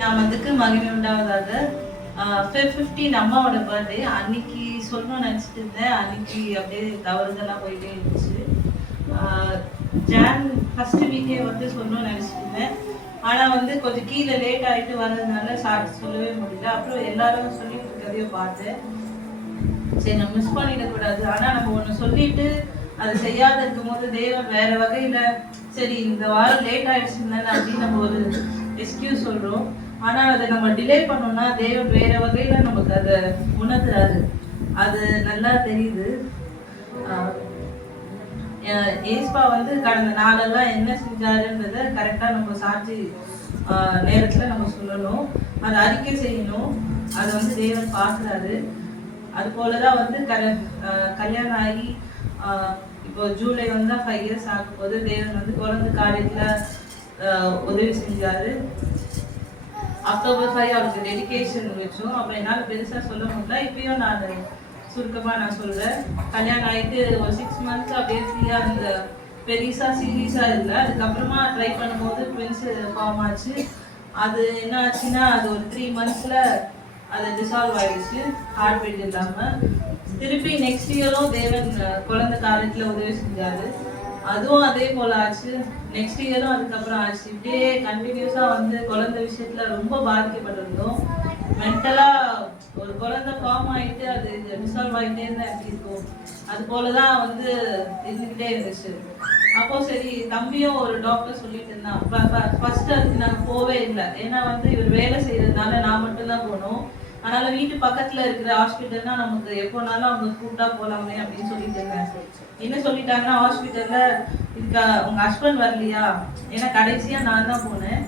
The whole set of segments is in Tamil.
நாமத்துக்கு மகிமை உண்டாவதாக. 15 அம்மாவோட பர்த்டே அன்னைக்கு சொல்லணும்னு நினச்சிட்டு இருந்தேன். அன்னைக்கு அப்படியே தவறுதெல்லாம் போயிட்டே இருந்துச்சு. ஜான் ஃபர்ஸ்ட் வீக்கே வந்து சொல்லணும்னு நினச்சிட்டு இருந்தேன். ஆனால் வந்து கொஞ்சம் கீழே லேட் ஆகிட்டு வர்றதுனால சாப்பிட்டு சொல்லவே முடியல. அப்புறம் எல்லாரும் சொல்லிட்டு இருக்கிறதையும் பார்த்தேன். சரி, நம்ம மிஸ் பண்ணிடக்கூடாது. ஆனால் நம்ம ஒன்று சொல்லிட்டு அது செய்யாத இருக்கும் போது தேவன் வேற வகையில் சரி இந்த வாரம் லேட் ஆயிடுச்சுன்னு அப்படின்னு நம்ம ஒரு எக்ஸ்கியூஸ் சொல்கிறோம். ஆனால் அதை நம்ம டிலே பண்ணோம்னா தேவன் வேற வகையில் நமக்கு அதை உணர்த்துறாரு. அது நல்லா தெரியுது. ஏஸ்பா வந்து கடந்த நாளெல்லாம் என்ன செஞ்சாருன்றதை கரெக்டாக நம்ம சாட்சி நேரத்தில் நம்ம சொல்லணும், அதை அறிக்கை செய்யணும். அதை வந்து தேவன் பார்க்குறாரு. அது போலதான் வந்து கல்யாணம் ஆகி இப்போ ஜூலை வந்து 5 years ஆகும் போது தேவன் வந்து குழந்தை காரியத்தில் உதவி செஞ்சாரு. அக்டோபர் 5 அவருக்கு டெடிகேஷன் வச்சோம். அப்புறம் என்னால் பெருசாக சொல்ல முடியல. இப்பயும் நான் சுருக்கமாக நான் சொல்கிறேன். கல்யாணம் ஆகிட்டு ஒரு 6 months அப்படியே ஃப்ரீயாக இருந்த, பெருசாக சீரியஸாக இல்லை. அதுக்கப்புறமா ட்ரை பண்ணும்போது ட்வின்ஸு ஃபார்ம் ஆச்சு. அது என்ன ஆச்சுன்னா அது ஒரு 3 monthsல அது டிசால்வ் ஆகிடுச்சு, ஹார்ட் பீட் இல்லாமல். திருப்பி நெக்ஸ்ட் இயரும் தேவன் குழந்தை காலத்தில் உதவி செஞ்சாரு. அதுவும் அதே போல் ஆச்சு. நெக்ஸ்ட் இயரும் அதுக்கப்புறம் ஆச்சு. இப்படியே கண்டினியூஸாக வந்து குழந்தை விஷயத்தில் ரொம்ப பாதிக்கப்பட்டிருந்தோம். மென்டலாக ஒரு குழந்தை ஃபார்ம் ஆகிட்டு அது டிசால்வ் ஆகிட்டே இருந்தால் எப்படி இருக்கும், அது போல தான் வந்து இருந்துக்கிட்டே இருந்துச்சு. அப்போ சரி, தம்பியும் ஒரு டாக்டர் சொல்லிட்டு இருந்தான். ஃபர்ஸ்ட் அதுக்கு நாங்கள் போவே இல்லை. ஏன்னா வந்து இவர் வேலை செய்யறதுனால நான் மட்டும்தான் போனோம். அதனால வீட்டு பக்கத்துல இருக்கிற ஹாஸ்பிட்டல்னா நமக்கு எப்போனாலும் அவங்க கூட்டா போலாமே அப்படின்னு சொல்லிட்டு இருந்தேன். என்ன சொல்லிட்டாங்கன்னா, ஹாஸ்பிட்டல்ல இதுக்கா உங்க ஹஸ்பண்ட் வரலையா? ஏன்னா கடைசியா நான் தான் போனேன்,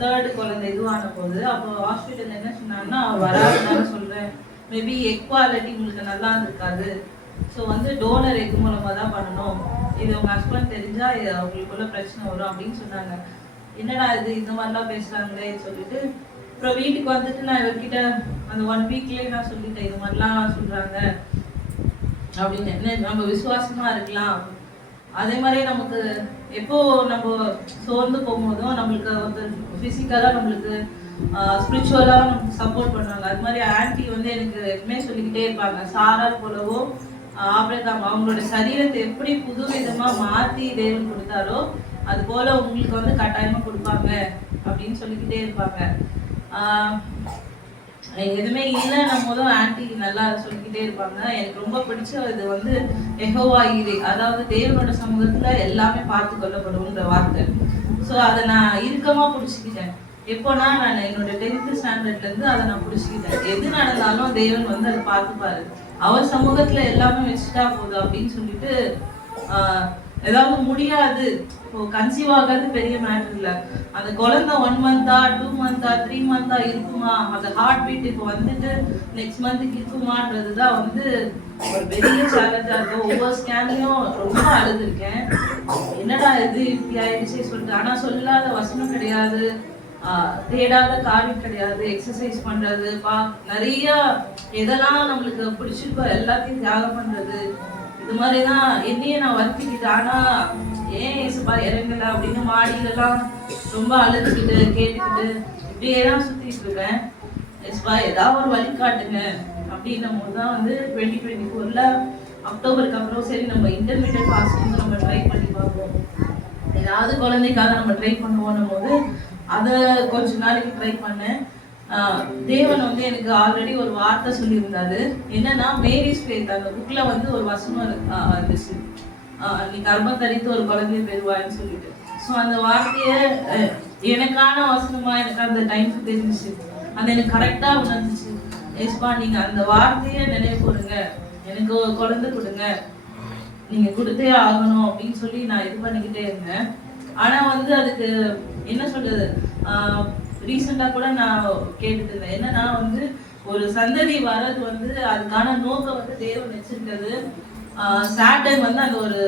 3rd குழந்தை இதுவான போது. அப்போ ஹாஸ்பிட்டல் என்ன சொன்னாங்கன்னா, அவர் வராதுனால சொல்றேன், மேபி எக் குவாலிட்டி உங்களுக்கு நல்லா இருக்காது, ஸோ வந்து டோனர் எக் மூலமா தான் பண்ணணும், இது உங்க ஹஸ்பண்ட் தெரிஞ்சா அவங்களுக்குள்ள பிரச்சனை வரும் அப்படின்னு சொன்னாங்க. என்னடா இது இந்த மாதிரிலாம் பேசுறாங்களே சொல்லிட்டு அப்புறம் வீட்டுக்கு வந்துட்டு நான் இவர்கிட்ட அந்த 1 weekலயே நான் சொல்லிட்டேன், இது மாதிரிலாம் சொல்றாங்க அப்படின்னு. நம்ம விசுவாசமா இருக்கலாம். அதே மாதிரி நமக்கு எப்போ நம்ம சோர்ந்து போகும்போதும் நம்மளுக்கு வந்து பிசிக்கலா நம்மளுக்கு ஸ்பிரிச்சுவலா நமக்கு சப்போர்ட் பண்ணுவாங்க. அது மாதிரி ஆன்டி வந்து எனக்கு எப்பவுமே சொல்லிக்கிட்டே இருப்பாங்க, சாரா போலவோ ஆப்ரகாம் அவங்களோட சரீரத்தை எப்படி புது விதமா மாத்தி தேவன் கொடுத்தாரோ அது போல உங்களுக்கு வந்து கட்டாயமா கொடுப்பாங்க அப்படின்னு சொல்லிக்கிட்டே இருப்பாங்க. எதுவுமே இல்லைன்னும் போதும் ஆன்டி நல்லா சொல்லிக்கிட்டே இருப்பாங்க. எனக்கு ரொம்ப பிடிச்ச இது வந்து யெகோவா ஈரே, அதாவது தேவனோட சமூகத்துல எல்லாமே பார்த்து கொள்ளப்படும்ன்ற வார்த்தை. ஸோ அதை நான் இறுக்கமா பிடிச்சிக்கிட்டேன். எப்போனா நான் என்னோட 10th standardல இருந்து அதை நான் பிடிச்சிக்கிட்டேன். எது நடந்தாலும் தேவன் வந்து அதை பார்த்துப்பாரு, அவர் சமூகத்துல எல்லாமே வச்சுட்டா போதும் அப்படின்னு சொல்லிட்டு ஏதாவது முடியாது, இப்போ கன்சீவ் ஆகாது பெரிய மேட்டர் இல்லை, அந்த குழந்தை 1 month 2 month 3 month இருக்குமா, அந்த ஹார்ட் பீட் இப்போ வந்துட்டு நெக்ஸ்ட் மந்த்துக்கு இருக்குமான்றதுதான் வந்து ஒரு பெரிய சேலஞ்சா இருக்கும். ஒவ்வொரு ஸ்கேன்லையும் ரொம்ப அழுதுருக்கேன், என்னடா இது இப்படி ஆயிடுச்சு சொல்லிட்டு. ஆனா சொல்லாத வசனம் கிடையாது, தேடாத காரியம் கிடையாது. எக்ஸசைஸ் பண்றது, நிறைய எதெல்லாம் நம்மளுக்கு பிடிச்சிருக்கோ எல்லாத்தையும் தியாகம் பண்றது, இது மாதிரிதான் என்னையே நான் வருத்திக்கிட்டேன். ஆனா ஏன் ஏசுப்பா இறங்கல அப்படின்னு மாடியிலலாம் ரொம்ப அழுதுகிட்டு கேட்டுக்கிட்டு இப்படியே தான் சுத்திட்டு இருக்கேன். ஏசுப்பா ஏதாவது ஒரு வழி காட்டுங்க அப்படின்னும் போதுதான் வந்து 2024ல அக்டோபருக்கு அப்புறம் சரி நம்ம இன்டர்மீடியட் ஃபாஸ்டிங் நம்ம ட்ரை பண்ணி பார்ப்போம், ஏதாவது குழந்தைக்காக நம்ம ட்ரை பண்ணுவோம் போது அதை கொஞ்ச நாளைக்கு ட்ரை பண்ணேன். தேவன் வந்து எனக்கு ஆல்ரெடி ஒரு வார்த்தை சொல்லியிருந்தாரு. என்னன்னா, மேரிஸ் ஃபேத் அந்த புக்ல வந்து ஒரு வசனம் இருந்துச்சு, நீ கர்ப்பம் தரித்து ஒரு குழந்தைய பெறுவான்னு சொல்லிட்டு. ஸோ அந்த வார்த்தைய எனக்கான வசனமா எனக்கு அந்த டைமுக்கு தெரிஞ்சிச்சு, அது எனக்கு கரெக்டா உணர்ந்துச்சு. ஏஸ்பா நீங்க அந்த வார்த்தைய நினைவு கொடுங்க, எனக்கு ஒரு குழந்தை கொடுங்க, நீங்க கொடுத்தே ஆகணும் அப்படின்னு சொல்லி நான் இது பண்ணிக்கிட்டே இருந்தேன். ஆனா வந்து அதுக்கு என்ன சொல்றது, ரீசெண்டா கூட நான் கேட்டுட்டு இருந்தேன், என்னன்னா வந்து ஒரு சந்ததி வர்றது வந்து அதுக்கான நோக்கம் வந்து தேவன் வச்சிருக்கிறது. சாட்டன் வந்து அந்த ஒரு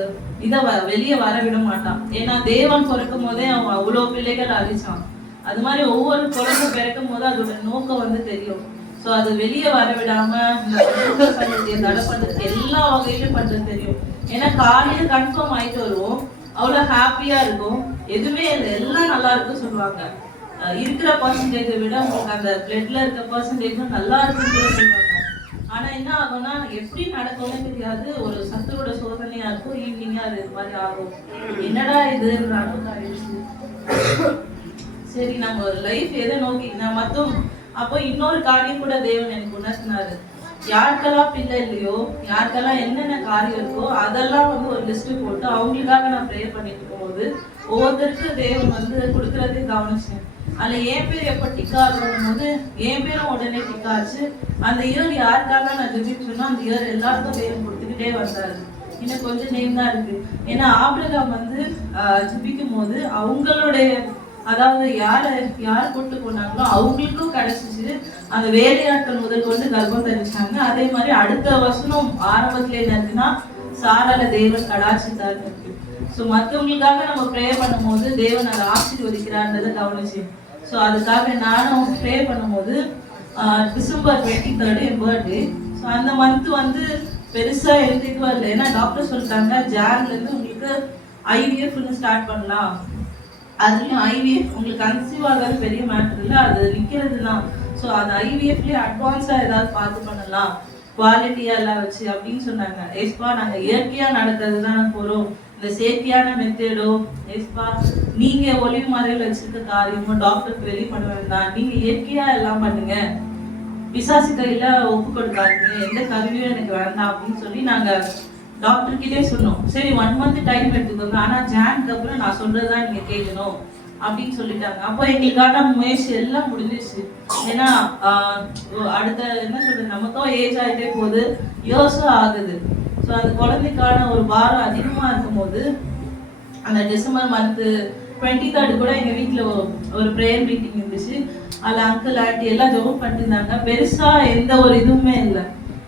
இதை வெளியே வர விட மாட்டான். ஏன்னா தேவன் பிறக்கும் போதே அவன் அவ்வளோ பிள்ளைகள் அழிச்சான். அது மாதிரி ஒவ்வொரு குழந்தை பிறக்கும் போது அதோட நோக்கம் வந்து தெரியும். ஸோ அது வெளியே வர விடாம இந்த சந்ததியை தடை பண்றதுக்கு எல்லா வகையிலும் பண்றது தெரியும். ஏன்னா காலையில் கன்ஃபார்ம் ஆயிட்டு வருவோம், அவ்வளோ ஹாப்பியா இருக்கும், எதுவுமே இல்லை, எல்லாம் நல்லா இருக்கும் சொல்லுவாங்க. இருக்கிற பர்சன்டேஜை விட உங்களுக்கு அந்த பிளட்ல இருக்க பர்சன்டேஜும் நல்லா இருக்குன்னு கூட சொல்லுவாங்க. ஆனா என்ன ஆகும்னா எப்படி நடக்கும்னு தெரியாது, ஒரு சத்துரோட சோதனையா இருக்கும், ஈவினிங்கா அது இது மாதிரி ஆகும். என்னடா இதுன்ற அளவுக்கு ஆயிடுச்சு. சரி நம்ம லைஃப் எதை நோக்கி நான் மொத்தம். அப்போ இன்னொரு காரியம் கூட தேவன் எனக்கு உணர்த்தினாரு. யாருக்கெல்லாம் பிள்ளை இல்லையோ, யாருக்கெல்லாம் என்னென்ன காரியம் இருக்கோ அதெல்லாம் வந்து ஒரு லிஸ்ட் போட்டு அவங்களுக்காக நான் ப்ரேயர் பண்ணிட்டு இருக்கும்போது ஒவ்வொருத்தருக்கும் தேவன் வந்து கொடுக்கறதே கவனிச்சேன். அதுல என் பேர் எப்ப டிக்கா ஆகும் போது என் பேரும் உடனே டிக்கா ஆச்சு. அந்த இயர் யாருக்காக நான் ஜெபிச்சோன்னா அந்த இயர் எல்லாருக்கும் தேவன் கொடுத்துக்கிட்டே வந்தாரு. இன்னும் கொஞ்சம் நேம் தான் இருக்கு. ஏன்னா ஆபிரகாம் வந்து ஜெபிக்கும் போது அவங்களுடைய அதாவது யார் கூட்டு போனாங்களோ அவங்களுக்கும் கிடைச்சிச்சு. அந்த வேலையாட்கள் முதல் கொண்டு கர்ப்பம் தெரிவிச்சாங்க. அதே மாதிரி அடுத்த வருஷம் ஆரம்பத்துல என்னதுன்னா சாரால தேவன் கடாட்சித்தார் இருக்கு. ஸோ மற்றவங்களுக்காக நம்ம ப்ரேயர் பண்ணும்போது தேவன் அதை ஆசீர்வதிக்கிறான்றதை கவனிச்சு. ஸோ அதுக்காக நானும் ப்ரேயர் பண்ணும்போது டிசம்பர் 23 என் பர்த்டே. ஸோ அந்த மந்த் வந்து பெருசா எழுதிட்டு வரல. ஏன்னா டாக்டர் சொல்லிட்டாங்க ஜான்ல இருந்து உங்களுக்கு ஐவிஎஃப்னு ஸ்டார்ட் பண்ணலாம். அதுலயும் ஐவிஎஃப் உங்களுக்கு கன்சீவ் ஆகாத பெரிய மேட்டர் இல்லை, அது நிக்கிறது தான். ஸோ அது ஐவிஎஃப்லயே அட்வான்ஸா ஏதாவது பார்த்து பண்ணலாம், குவாலிட்டியா எல்லாம் வச்சு அப்படின்னு சொன்னாங்க. ஏஸ்பா நாங்க இயற்கையா நடக்கிறது தான் போறோம், இந்த செயற்கையான மெத்தேடோ ஏஸ்பா நீங்க ஒளிவு மறைவில் வச்சிருக்க காரியமோ டாக்டருக்கு வெளியே பண்ண வேண்டாம், நீங்க இயற்கையா எல்லாம் பண்ணுங்க, பிசாசு கையில ஒப்பு கொடுக்காதீங்க, எந்த கருவியும் எனக்கு வேண்டாம் அப்படின்னு சொல்லி நாங்க டாக்டர் கிட்டே சொன்னோம். சரி 1 மந்த் டைம் எடுத்துக்கோங்க, ஆனா ஜானுக்கு அப்புறம் நான் சொல்றதுதான் நீங்க கேட்கணும் அப்படின்னு சொல்லிட்டாங்க. அப்போ எங்களுக்கான முயற்சி எல்லாம் முடிஞ்சிச்சு. ஏன்னா அடுத்த என்ன சொல்றது நமக்கும் ஏஜ் ஆகிட்டே போகுது, இயர்ஸும் ஆகுது. ஸோ அந்த குழந்தைக்கான ஒரு பாரம் அதிகமா இருக்கும் போது அந்த டிசம்பர் மந்த் 23rd கூட எங்க வீட்டுல ஒரு ப்ரேயர் மீட்டிங் இருந்துச்சு. அதுல அங்கிள் ஆண்டி எல்லாம் ஜெபம் பண்ணிட்டு இருந்தாங்க. பெருசா எந்த ஒரு இதுவுமே இல்லை,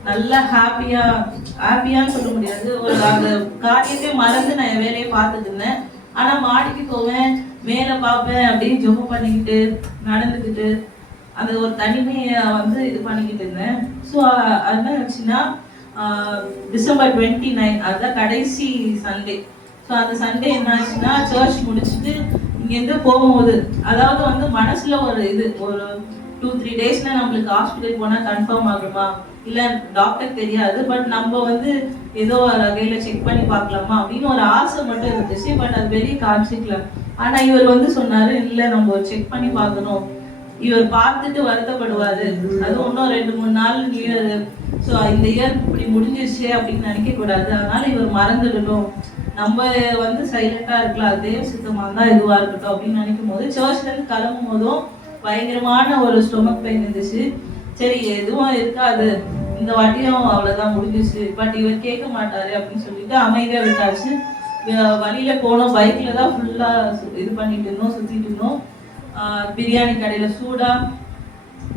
நல்லா ஹாப்பியான்னு சொல்ல முடியாது, ஒரு அந்த காரியத்தை மறந்து நான் என் வேலையை பார்த்துட்டு இருந்தேன். ஆனா மாடிக்கு போவேன், மேலே பார்ப்பேன், அப்படியே ஜெபம் பண்ணிக்கிட்டு நடந்துக்கிட்டு அந்த ஒரு தனிமையை வந்து இது பண்ணிக்கிட்டு இருந்தேன். ஸோ என்ன ஆச்சுன்னா டிசம்பர் 29 அதுதான் கடைசி சண்டே. ஸோ அந்த சண்டே என்ன ஆச்சுன்னா சர்ச் முடிச்சுட்டு இங்கேருந்து போகும்போது அதாவது வந்து மனசுல ஒரு இது ஒரு 2-3 டேஸ்ல நம்மளுக்கு ஹாஸ்பிட்டல் போனா கன்ஃபார்ம் ஆகுமா இல்ல டாக்டர் தெரியாது, பட் நம்ம வந்து ஏதோ வகையில செக் பண்ணி பார்க்கலாமா அப்படின்னு ஒரு ஆசை மட்டும் இருந்துச்சு. பட் அது வெளியே காமிச்சிக்கலாம். ஆனா இவர் வந்து சொன்னாரு இல்ல நம்ம செக் பண்ணி பார்க்கணும், இவர் பார்த்துட்டு வருத்தப்படுவாரு, அது இன்னும் 2-3 நாள் நியூ இயர், ஸோ இந்த இயர் இப்படி முடிஞ்சிருச்சு அப்படின்னு நினைக்க கூடாது, அதனால இவர் மறந்துடணும், நம்ம வந்து சைலண்டா இருக்கலாம், அதே சுத்தமா தான் இதுவா இருக்கட்டும் அப்படின்னு நினைக்கும் போது சர்ச்ல இருந்து கிளம்பும் போதும் பயங்கரமான ஒரு ஸ்டொமக் பெயின் இருந்துச்சு. சரி எதுவும் இருக்காது, இந்த வாட்டியும் அவ்வளவுதான் முடிஞ்சிச்சு, பட் இவர் கேட்க மாட்டாரு அப்படின்னு சொல்லிட்டு அமைதியா விட்டாச்சு. வழியில போனோம், பைக்ல தான் ஃபுல்லா இது பண்ணிட்டு இருந்தோம், சுத்திட்டு இருந்தோம். பிரியாணி கடையில சூடா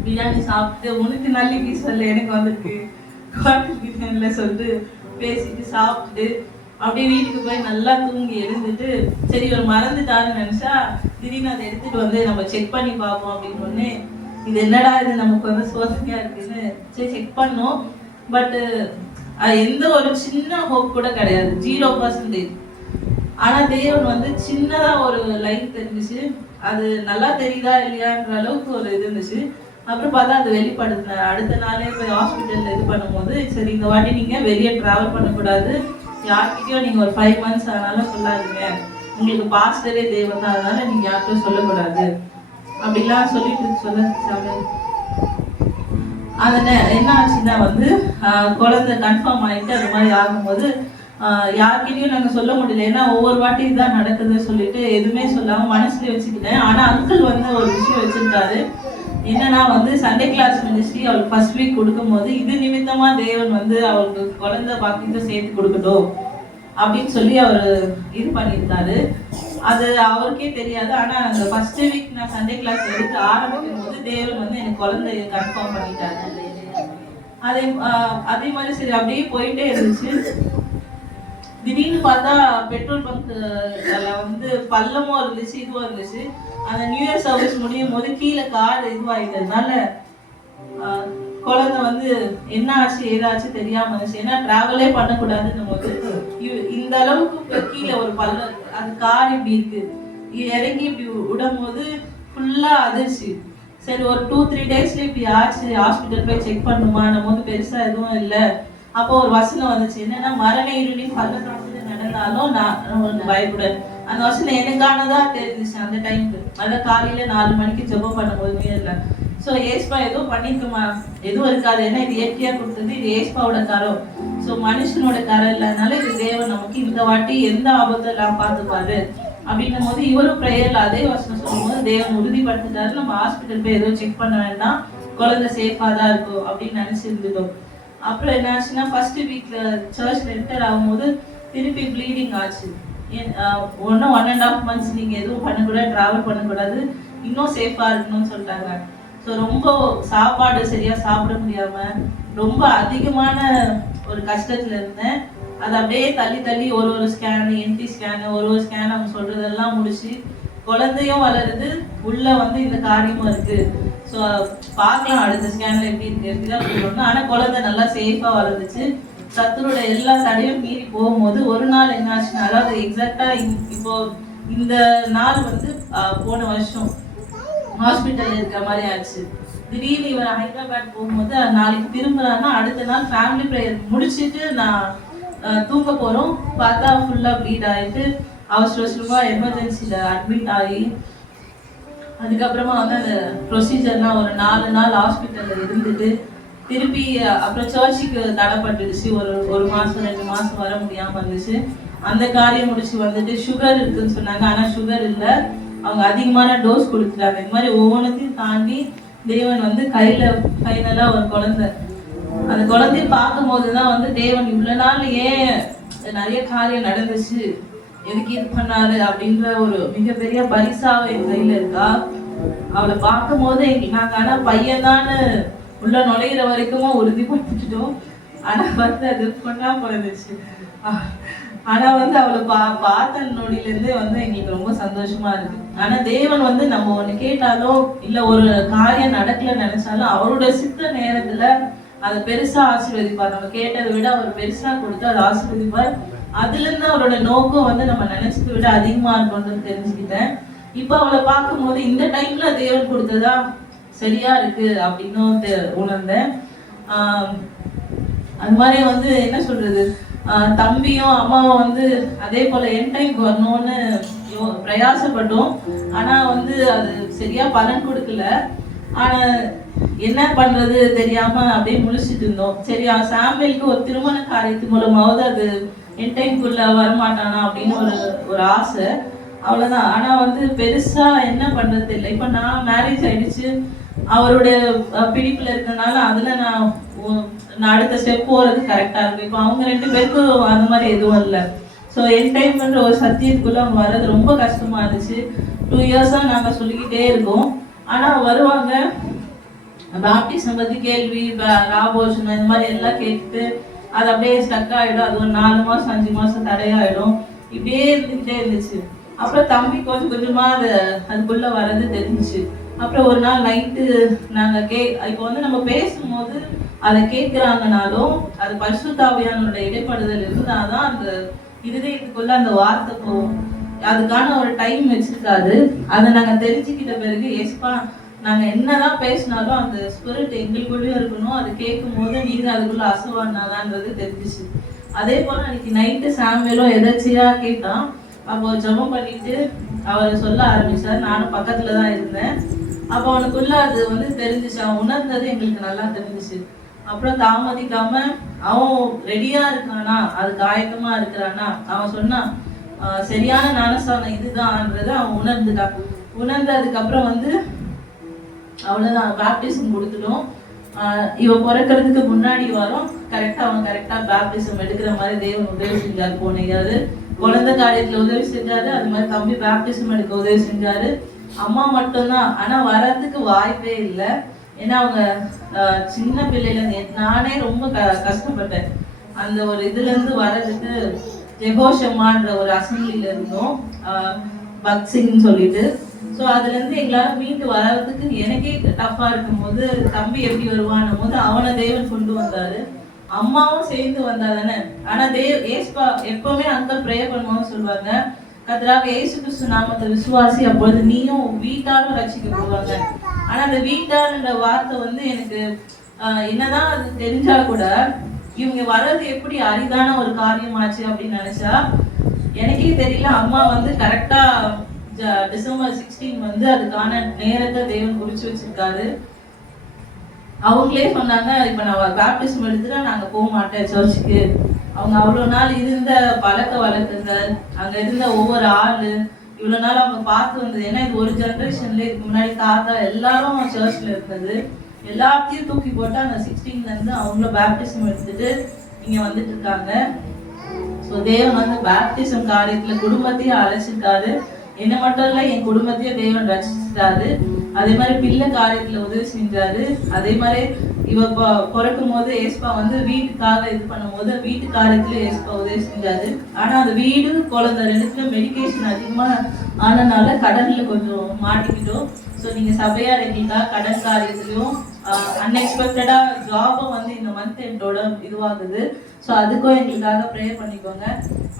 பிரியாணி சாப்பிட்டு உனக்கு நல்ல பீஸ் வரல எனக்கு வந்துருக்கு குவார்டர் பிரியாணில சொல்லிட்டு பேசிட்டு சாப்பிட்டு அப்படியே வீட்டுக்கு போய் நல்லா தூங்கி எழுந்துட்டு சரி ஒரு மறந்துட்டாருன்னு நினைச்சா திடீர்னு அதை எடுத்துட்டு வந்து நம்ம செக் பண்ணி பார்ப்போம் அப்படின்னு ஒண்ணு. இது என்னடா இது நமக்கு வந்து சோதனையா இருக்குன்னு சரி செக் பண்ணோம். பட் எந்த ஒரு சின்ன ஹோப் கூட கிடையாது, 0%. ஆனா தேவன் வந்து சின்னதா ஒரு லைட் தெரிஞ்சிச்சு, அது நல்லா தெரியுதா இல்லையான்ற அளவுக்கு ஒரு இது இருந்துச்சு. அப்புறம் பார்த்தா அது வெளிப்படுத்தினார். அடுத்த நாளே போய் ஹாஸ்பிட்டல்ல இது பண்ணும்போது சரி இந்த வாட்டி நீங்க வெளியே டிராவல் பண்ணக்கூடாது, யார்கிட்டயும் நீங்க ஒரு 5 months ஆனாலும் சொல்லாதீங்க, உங்களுக்கு பாஸ்டரே தேவன் தான், அதனால நீங்க யார்கிட்டும் சொல்லக்கூடாது அப்படிலாம் சொல்லிட்டு சொல்ல. அது என்ன ஆச்சுன்னா வந்து குழந்தை கன்ஃபார்ம் ஆயிட்டு அது மாதிரி ஆகும்போது யார்கிட்டையும் நாங்கள் சொல்ல முடியல. ஏன்னா ஒவ்வொரு வாட்டி இதுதான் நடக்குதுன்னு சொல்லிட்டு எதுவுமே சொல்லாம மனசுல வச்சுக்கிட்டேன். ஆனா அங்கிள் வந்து ஒரு விஷயம் வச்சிருக்காரு, என்னன்னா வந்து சண்டே கிளாஸ் மினிஸ்ட்ரி அவளுக்கு ஃபர்ஸ்ட் வீக் கொடுக்கும் போது இது நிமித்தமா தேவன் வந்து அவளுக்கு குழந்தை பாக்கியத்தை சேர்த்து கொடுக்கட்டும் அப்படின்னு சொல்லி அவர் இது பண்ணியிருக்காரு. அது அவருக்கே தெரியாது. ஆனா அந்த ஃபர்ஸ்ட் வீக் நான் சண்டே கிளாஸ் எடுக்க ஆரம்பிக்கும் போது தேவன் வந்து எனக்கு குழந்தைய கன்ஃபார்ம் பண்ணிட்டாரு. அதே மாதிரி சரி அப்படியே போயிட்டே இருந்துச்சு. திடீர்னு பார்த்தா பெட்ரோல் பங்க்ல வந்து பள்ளமும் இருந்துச்சு இதுவும் இருந்துச்சு. அந்த நியூ இயர் சர்வீஸ் முடியும் போது கீழே கார் இதுவாயிட்டதுனால குழந்தை வந்து என்ன ஆச்சு ஏதாச்சு தெரியாம இருந்துச்சு. ஏன்னா டிராவலே பண்ணக்கூடாதுன்னு போது இந்த அளவுக்கு கீழே ஒரு பள்ளம், அது கார் இப்படி இருக்கு, இறங்கி இப்படி விடும் போது ஃபுல்லா அதிர்ச்சி. சரி ஒரு 2-3 டேஸ்ல இப்படி ஆச்சு, ஹாஸ்பிட்டல் போய் செக் பண்ணுமா, நம்ம வந்து பெருசா எதுவும் இல்லை. அப்போ ஒரு வசனம் வந்துச்சு, என்னன்னா மரண இருளின் பள்ளத்தாக்குல நடந்தாலும் நான் பயப்பட. அந்த வசனம் எனக்கானதா தெரிஞ்சிச்சு அந்த டைமுக்கு. அதான் காலையில 4 மணிக்கு ஜெபம் பண்ணும்போதுமே இல்லை. ஸோ ஏஸ்பா எதுவும் பண்ணிருக்குமா, எதுவும் இருக்காது, ஏன்னா இது இயற்கையா கொடுத்தது, இது ஏஸ்பாவோட கரம். ஸோ மனுஷனோட கரம் இல்லைனால இது தேவன் நமக்கு இந்த வாட்டி எந்த ஆபத்தை எல்லாம் பார்த்துப்பாரு அப்படின்னும் போது இவரும் ப்ரேயர்ல அதே வசனம் சொல்லும்போது தேவன் உறுதிப்படுத்திட்டாரு, நம்ம ஹாஸ்பிட்டல் போய் எதுவும் செக் பண்ண வேண்டாம், குழந்தை சேஃபா தான் இருக்கும் அப்படின்னு நினைச்சிருந்துட்டோம். அப்புறம் என்ன ஆச்சுன்னா ஃபர்ஸ்ட் வீக்ல சர்ச்ல என்டர் ஆகும்போது திருப்பி ப்ளீடிங் ஆச்சு. 1.5 months நீங்க எதுவும் பண்ணக்கூடாது, டிராவல் பண்ணக்கூடாது, இன்னும் சேஃபா இருக்கணும்னு சொல்லிட்டாங்க. ஸோ ரொம்ப சாப்பாடு சரியா சாப்பிட முடியாம ரொம்ப அதிகமான ஒரு கஷ்டத்துல இருந்தேன். அது அப்படியே தள்ளி தள்ளி ஒரு ஸ்கேன், என்டி ஸ்கேன், ஒரு ஸ்கேன் அவங்க சொல்றதெல்லாம் முடிச்சு குழந்தையும் வளருது, உள்ள வந்து இந்த காரியமும் இருக்கு. ஸோ பார்க்கலாம் அடுத்த ஸ்கேன்ல எப்படி இருக்கு எப்படிதான் சொல்லணும். ஆனா குழந்தை நல்லா சேஃபா வளர்ந்துச்சு. சத்துரோட எல்லா தடையும் மீறி போகும்போது ஒரு நாள் என்ன ஆச்சுன்னா, அதாவது எக்ஸாக்டா இப்போ இந்த நாள் வந்து போன வருஷம் ஹாஸ்பிட்டல் இருக்கிற மாதிரி ஆச்சு. திடீர்னு இவர் ஹைதராபாத் போகும்போது நாளைக்கு திரும்புறாருன்னா அடுத்த நாள் ஃபேமிலி ப்ரேயர் முடிச்சுட்டு நான் தூங்க போறோம், பார்த்தா ஃபுல்லா ப்ளீட் ஆயிட்டு அவசரமா எமர்ஜென்சில அட்மிட் ஆகி அதுக்கப்புறமா வந்து அந்த ப்ரொசீஜர்லாம் ஒரு 4 நாள் ஹாஸ்பிட்டல்ல இருந்துட்டு திருப்பி அப்புறம் சர்ச்சுக்கு தடைப்பட்டுடுச்சு. ஒரு மாசம் 2 மாசம் வர முடியாம இருந்துச்சு. அந்த காரியம் முடிச்சு வந்துட்டு சுகர் இருக்குன்னு சொன்னாங்க, ஆனா சுகர் இல்லை, அவங்க அதிகமான டோஸ் கொடுத்துட்டாங்க. இந்த மாதிரி ஒவ்வொன்றத்தையும் தாண்டி தேவன் வந்து கையில ஃபைனலா ஒரு குழந்தை, அந்த குழந்தைய பார்க்கும் போதுதான் வந்து தேவன் இவ்வளவு நாள் ஏன் நிறைய காரியம் நடந்துச்சு, எதுக்கு இது பண்ணாரு அப்படின்ற ஒரு மிகப்பெரிய பரிசாவை என் கையில இருக்கா. அவளை பார்க்கும் போது நாங்க ஆனா பையன்தான்னு உள்ள நுழையிற வரைக்கும் உறுதிப்படுத்திட்டோம். ஆனா வந்து அது பொண்ணா பிறந்துச்சு. ஆனா வந்து அவளை பார்த்த நொடியில இருந்தே வந்து எங்களுக்கு ரொம்ப சந்தோஷமா இருக்கு. ஆனா தேவன் வந்து நம்ம ஒண்ணு கேட்டாலோ இல்ல ஒரு காரியம் நடக்கல நினைச்சாலும் அவருடைய சித்த நேரத்துல அதை பெருசா ஆசீர்வதிப்பார். நம்ம கேட்டதை விட அவர் பெருசா கொடுத்து அதை ஆசீர்வதிப்பார். அதுல இருந்து அவரோட நோக்கம் வந்து நம்ம நினைச்சதை விட அதிகமா இருக்கும்னு தெரிஞ்சுக்கிட்டேன். இப்ப அவளை பார்க்கும் போது இந்த டைம்ல தேவன் கொடுத்ததா சரியா இருக்கு அப்படின்னு உணர்ந்தேன். அது மாதிரி வந்து என்ன சொல்றது, தம்பியும் அம்மாவும் வந்து அதே போல என் டைம் வரணும்னு பிரயாசப்பட்டோம். ஆனா வந்து அது சரியா பலன் கொடுக்கல. ஆனா என்ன பண்றது தெரியாம அப்படியே முழிச்சிட்டு இருந்தோம். சரி சாமுவேலுக்கு ஒரு திருமண காரியத்து மூலமாவது அது என் டைம்குள்ள வரமாட்டானா அப்படின்னு ஒரு ஆசை, அவ்வளவுதான். ஆனா வந்து பெருசா என்ன பண்றது இல்லை. இப்ப நான் மேரேஜ் ஆயிடுச்சு, அவருடைய பிடிப்புல இருக்கனால அதுல நான் அடுத்த ஸ்டெப் போறது கரெக்டா இருக்கு. இப்போ அவங்க 2 பேருக்கும் அந்த மாதிரி எதுவும் இல்லை. ஸோ என் டைம்ன்ற ஒரு சத்தியத்துக்குள்ள அவங்க வர்றது ரொம்ப கஷ்டமா இருந்துச்சு. 2 இயர்ஸா நாங்க சொல்லிக்கிட்டே இருக்கோம். ஆனா வருவாங்க, பாப்டிசம் பத்தி கேள்வி, ராபோஷனம் இந்த மாதிரி எல்லாம் கேட்டு அது அப்படியே ஸ்டக் ஆயிடும். அது ஒரு 4 மாசம் 5 மாசம் தடையாயிடும். இப்படியே இருந்துகிட்டே இருந்துச்சு. அப்புறம் தம்பி கொஞ்சம் கொஞ்சமா அதுக்குள்ள வர்றது தெரிஞ்சிச்சு. அப்புறம் ஒரு நாள் நைட்டு நாங்க இப்போ வந்து நம்ம பேசும்போது அதை கேட்கிறாங்கனாலும் அது பரிசுத்த ஆவியானவரோட இடைப்படுதல் இருந்தாதான் அந்த இருதயத்துக்குள்ள அந்த வார்த்தை போகும். அதுக்கான ஒரு டைம் வச்சிருக்காது. அதை நாங்க தெரிஞ்சுக்கிட்ட பிறகு எஸ்பா நாங்க என்னதான் பேசினாலும் அந்த ஸ்பிரிட் எங்களுக்குள்ளேயும் இருக்கணும், அது கேட்கும் போது நீங்க அதுக்குள்ள அசவானாதான்றது தெரிஞ்சிச்சு. அதே போல அன்னைக்கு நைட்டு சாமுவேலும் எதாச்சியா கேட்டான். அப்போ ஜெபம் பண்ணிட்டு அவர் சொல்ல ஆரம்பிச்சார். நானும் பக்கத்துலதான் இருந்தேன். அப்போ அவனுக்குள்ள அது வந்து தெரிஞ்சிச்சு, அவன் உணர்ந்தது எங்களுக்கு நல்லா தெரிஞ்சிச்சு. அப்புறம் தாமதிக்காம அவன் ரெடியா இருக்கானா, அதுக்கு ஆயத்தமா இருக்கிறானா, அவன் சொன்னான் சரியான ஞானஸ்தானம் இதுதான்ன்றத அவன் உணர்ந்துட்டான். உணர்ந்ததுக்கு அப்புறம் வந்து அவ்வளவுதான், பேப்டிசம் கொடுத்துட்டோம். இவன் பிறக்கிறதுக்கு முன்னாடி வரும் கரெக்டா அவன் கரெக்டா பேப்டிசம் எடுக்கிற மாதிரி தேவன் உதவி செஞ்சாரு. போனீங்க குழந்தை காரியத்துல உதவி செஞ்சாரு, அது மாதிரி தம்பி பேப்டிசம் எடுக்க உதவி செஞ்சாரு. அம்மா மட்டும்தான், ஆனா வர்றதுக்கு வாய்ப்பே இல்லை. ஏன்னா அவங்க சின்ன பிள்ளைல நானே ரொம்ப கஷ்டப்பட்டேன். அந்த ஒரு இதுல இருந்து வர்றதுக்கு ஜெகோஷம்மான்ற ஒரு அசம்பிளில இருந்தோம், பக்சிங்னு சொல்லிட்டு. ஸோ அதுல இருந்து எங்களால மீண்டு வர்றதுக்கு எனக்கே டஃபா இருக்கும் போது தம்பி எப்படி வருவான்னும் போது அவனை தேவன் கொண்டு வந்தாரு. அம்மாவும் சேர்ந்து வந்தா தானே. ஆனா ஏஸ்பா எப்பவுமே அங்கிள் ப்ரே பண்ணுவோம்னு சொல்லுவாங்க, கர்த்தராகிய இயேசு கிறிஸ்து நாமத்தை விசுவாசி, அப்பொழுது நீயும் வீட்டாரும் ரட்சிக்கப்படுவாங்க. ஆனா அந்த வீட்டார்ன்ற வார்த்தை வந்து எனக்கு என்னதான் அது தெரிஞ்சா கூட இவங்க வர்றது எப்படி அரிதான ஒரு காரியமாச்சு அப்படின்னு நினைச்சா எனக்கே தெரியல. அம்மா வந்து கரெக்டா டிசம்பர் 16 வந்து அதுக்கான நேரத்தை தேவன் குறிச்சு வச்சிருக்காரு. அவங்களே சொன்னாங்க, இப்ப நான் பேப்டிசம் எடுத்துட்டா நாங்க போக மாட்டேன் சர்ச்சுக்கு. அவங்க அவ்வளவு நாள் இருந்த பழக்க வழக்கங்கள், அங்க இருந்த ஒவ்வொரு ஆளு, இவ்வளவு நாள் அவங்க பார்த்து வந்தது. ஏன்னா இது ஒரு ஜெனரேஷன்ல இதுக்கு முன்னாடி தாத்தா எல்லாரும் சர்ச்ல இருந்தது. எல்லாத்தையும் தூக்கி போட்டு அந்த 16ல இருந்து அவங்கள பேப்டிசம் எடுத்துட்டு இங்க வந்துட்டு இருக்காங்க. ஸோ தேவன் வந்து பேப்டிசம் காரியத்துல குடும்பத்தையும் அழைச்சிருக்காரு. என்ன மட்டும் இல்ல, என் குடும்பத்தையும் தேவன் ரசிச்சிட்டாரு. அதே மாதிரி பிள்ளை காரியத்துல உதவி செஞ்சாரு. அதே மாதிரி இவ பிறக்கும் போது ஏஸ்பா வந்து வீட்டுக்காக இது பண்ணும் போது வீட்டு காரியத்துல ஏஸ்பா உதவி செஞ்சாரு. ஆனா அந்த வீடு குழந்தை ரெண்டுத்துல மெடிக்கேஷன் அதிகமா ஆனனால கடன்ல கொஞ்சம் மாட்டிக்கிட்டோம். ஸோ நீங்க சபையார் எங்களுக்காக கடன் காரியத்திலையும் அன்எக்ஸ்பெக்டடா ஜாபும் வந்து இந்த மந்த் எண்டோட இதுவாகுது. ஸோ அதுக்கும் எங்களுக்காக ப்ரேயர் பண்ணிக்கோங்க.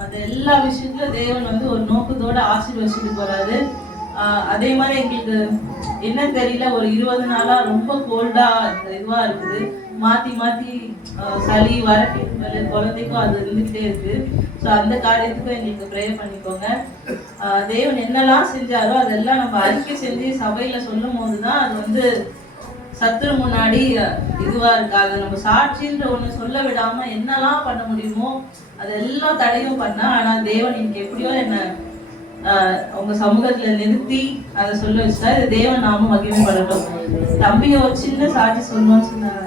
அந்த எல்லா விஷயத்துல தேவன் வந்து ஒரு நோக்கத்தோட ஆசீர்வதிச்சுட்டு போறாரு. அதே மாதிரி எங்களுக்கு என்ன தெரியல, ஒரு 20 நாளா ரொம்ப கோல்டா இதுவா இருக்குது. மாத்தி மாத்தி சளி வரட்டு குழந்தைக்கும் அது இருந்துகிட்டே இருக்கு. ஸோ அந்த காரியத்துக்கும் எங்களுக்கு ப்ரேயர் பண்ணிக்கோங்க. தேவன் என்னெல்லாம் செஞ்சாரோ அதெல்லாம் நம்ம அறிக்கை செஞ்சு சபையில சொல்லும் போதுதான் அது வந்து சத்துரு முன்னாடி இதுவா இருக்காது. நம்ம சாட்சின்ற ஒண்ணு சொல்ல விடாம என்னெல்லாம் பண்ண முடியுமோ அதெல்லாம் தடையும் பண்ணா. ஆனா தேவன் இன்னைக்கு எப்படியோ என்ன உங்க சமூகத்துல நிறுத்தி அதை சொல்ல வச்சுட்டா. இது தேவன் நாமும் மகிமைப்படட்டும். தம்பிய ஒரு சின்ன சாட்சி சொல்லணும்னு சொன்னாங்க.